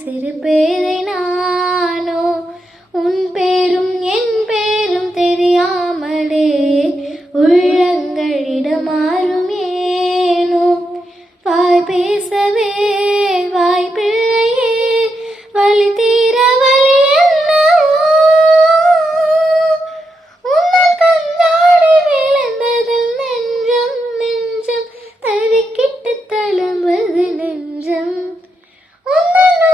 சிறு பேரை நானோ உன் பேரும் என் பேரும் தெரியாமலே உள்ளங்களிடமாறும் ஏனோ வாய் பேசவே வாய் பிள்ளையே வலி தீர வலி என்னவோ உன்னால் கஞ்சாடி விழுந்ததில் நெஞ்சம் நெஞ்சம் தறிக்கிட்டு தழும்பது நெஞ்சம் உன்னோடு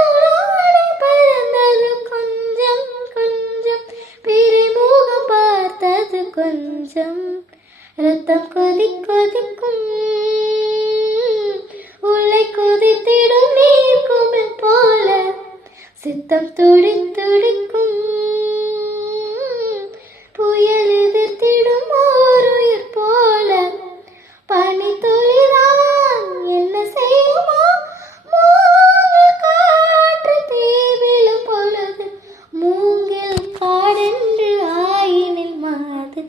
பறந்தது கொஞ்சம் கொஞ்சம் பிரிமுகம் பார்த்தது கொஞ்சம் ரத்தம் கொதி கொதிக்கும் உள்ளே கொதித்திடும் நீர் குமிழ் போல சித்தம் துடி துடிக்கும் புயல் எதிர்த்திடும் ஓர் உயிர் போல பனி துளிதான் என்ன செய்யுமோ மூங்கில் காற்று தீவிலும் பொழுது மூங்கில் காடென்று ஆயினில் மாது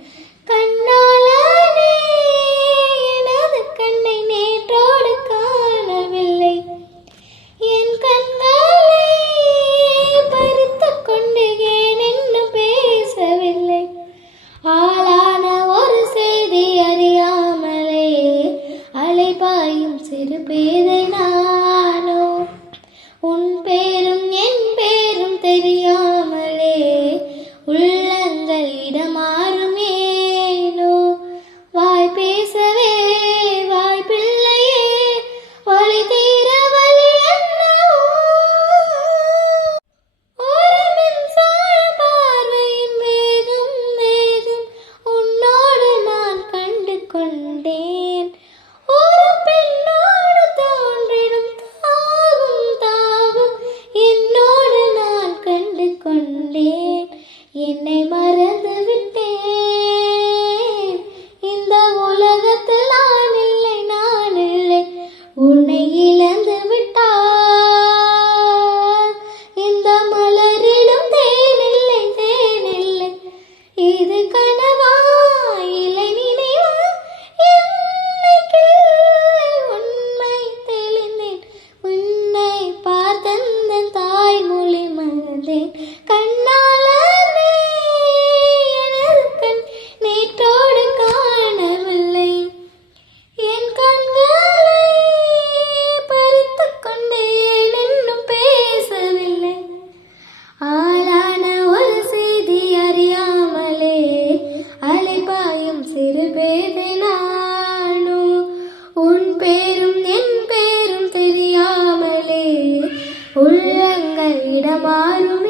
கண்ணாலே எனது கண்ணை நேற்றோடு காணவில்லை என் கண்களை பறித்து கொண்டு ஏன் இன்னும் பேசவில்லை ஆளான ஒரு செய்தி அறியாமலே அலைபாயும் சிறு பேதை நானோ உன் பேரும் என் பேரும் தெரியாமலே உள்ளங்கள் இடமாறும் ஏனோ வாய் பேசவே வாய் பிள்ளையே வலி தீர வலி என்னவோ ஒரு மின்சார பார்வையின் வேகம் வேகம் உன்னோடு நான் கண்டு கொண்டேன் ஒரு பெண்ணோடு தோன்றிடும் தாவும் தாவும் என்னோடு நான் கண்டு கொண்டேன் என்னை மறந்து விட்டேன் இந்த உலகத்தில் நான் இல்லை உன்னை இழந்து விட்டார் இந்த மலரிடம் தேனில்லை இது கனவா இல்லை நினைவா என்னைக்கில்லை உண்மை தெளிந்தேன் உன்னை பார்த்தந்தன் தாய்மொழி மறந்தேன் கண்ணாலே எனது கண் நேற்றோடு காணவில்லை என் கண்களை பறித்து கொண்டு ஏன் இன்னும் பேசவில்லை ஆளான ஒரு செய்தி அறியாமலே அலைபாயும் சிறு பேதை நானோ உன் பேரும் என் பேரும் தெரியாமலே உள்ளங்கள் இடமாறும்